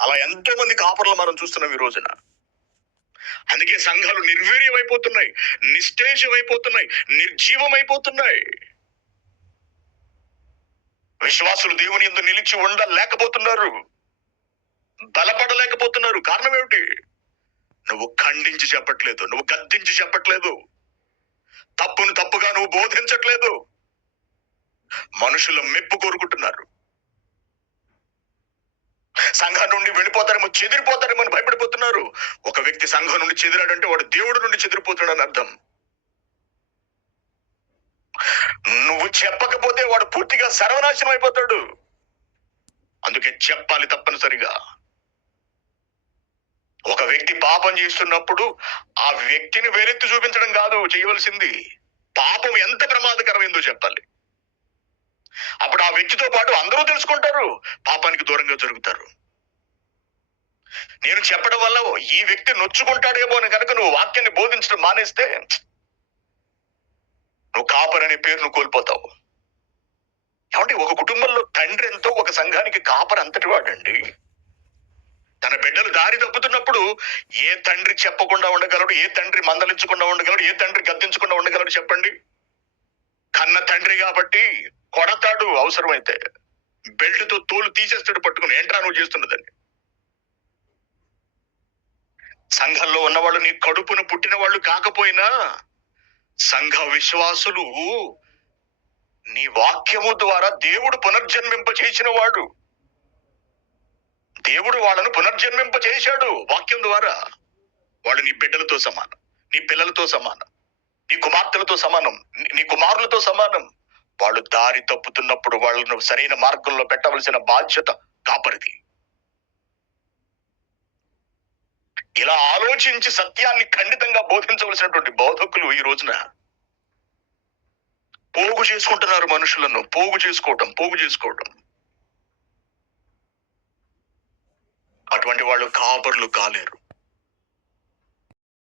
అలా ఎంతో మంది కాపర్లు మనం చూస్తున్నాం ఈ రోజున. అందుకే సంఘాలు నిర్వీర్యమైపోతున్నాయి, నిస్తేజమైపోతున్నాయి, నిర్జీవమైపోతున్నాయి. విశ్వాసులు దేవుని యందు నిలిచి ఉండలేకపోతున్నారు, బలపడలేకపోతున్నారు. కారణం ఏమిటి? నువ్వు ఖండించి చెప్పట్లేదు, నువ్వు గద్దించి చెప్పట్లేదు, తప్పును తప్పుగా నువ్వు బోధించట్లేదు. మనుషుల మెప్పు కోరుకుంటున్నారు. సంఘం నుండి వెళ్ళిపోతారేమో, చెదిరిపోతారేమో అని భయపడిపోతున్నారు. ఒక వ్యక్తి సంఘం నుండి చెదిరాడంటే వాడు దేవుడి నుండి చెదిరిపోతున్నాడని అర్థం. నువ్వు చెప్పకపోతే వాడు పూర్తిగా సర్వనాశనం అయిపోతాడు. అందుకే చెప్పాలి తప్పనిసరిగా. ఒక వ్యక్తి పాపం చేస్తున్నప్పుడు ఆ వ్యక్తిని వేలెత్తి చూపించడం కాదు చేయవలసింది, పాపం ఎంత ప్రమాదకరమైందో చెప్పాలి. అప్పుడు ఆ వ్యక్తితో పాటు అందరూ తెలుసుకుంటారు, పాపానికి దూరంగా జరుగుతారు. నేను చెప్పడం వల్ల ఈ వ్యక్తి నొచ్చుకుంటాడేమో అని కనుక నువ్వు వాక్యాన్ని బోధించడం మానేస్తే నువ్వు కాపర్ అనే పేరును కోల్పోతావు. ఏమంటే ఒక కుటుంబంలో తండ్రి ఎంతో ఒక సంఘానికి కాపర్ అంతటి వాడండి. తన బిడ్డలు దారి తప్పుతున్నప్పుడు ఏ తండ్రి చెప్పకుండా ఉండగలడు? ఏ తండ్రి మందలించకుండా ఉండగలడు? ఏ తండ్రి గద్దించకుండా ఉండగలడు చెప్పండి? కన్న తండ్రి కాబట్టి కొడతాడు, అవసరమైతే బెల్ట్తో తోలు తీసేస్తాడు పట్టుకుని, ఏంట్రా నువ్వు చేస్తున్నదని. సంఘంలో ఉన్నవాళ్ళు నీ కడుపున పుట్టిన వాళ్ళు కాకపోయినా సంఘ విశ్వాసులు నీ వాక్యము ద్వారా దేవుడు పునర్జన్మింప చేసిన వాడు. దేవుడు వాళ్ళను పునర్జన్మింప చేశాడు వాక్యం ద్వారా. వాళ్ళు నీ బిడ్డలతో సమానం, నీ పిల్లలతో సమానం, నీ కుమార్తెలతో సమానం, నీ కుమారులతో సమానం. వాళ్ళు దారి తప్పుతున్నప్పుడు వాళ్ళను సరైన మార్గంలో పెట్టవలసిన బాధ్యత కాపరిది. ఇలా ఆలోచించి సత్యాన్ని ఖండితంగా బోధించవలసినటువంటి బోధకులు ఈ రోజున పోగు చేసుకుంటున్నారు. మనుషులను పోగు చేసుకోవడం. అటువంటి వాళ్ళు కాపర్లు కాలేరు.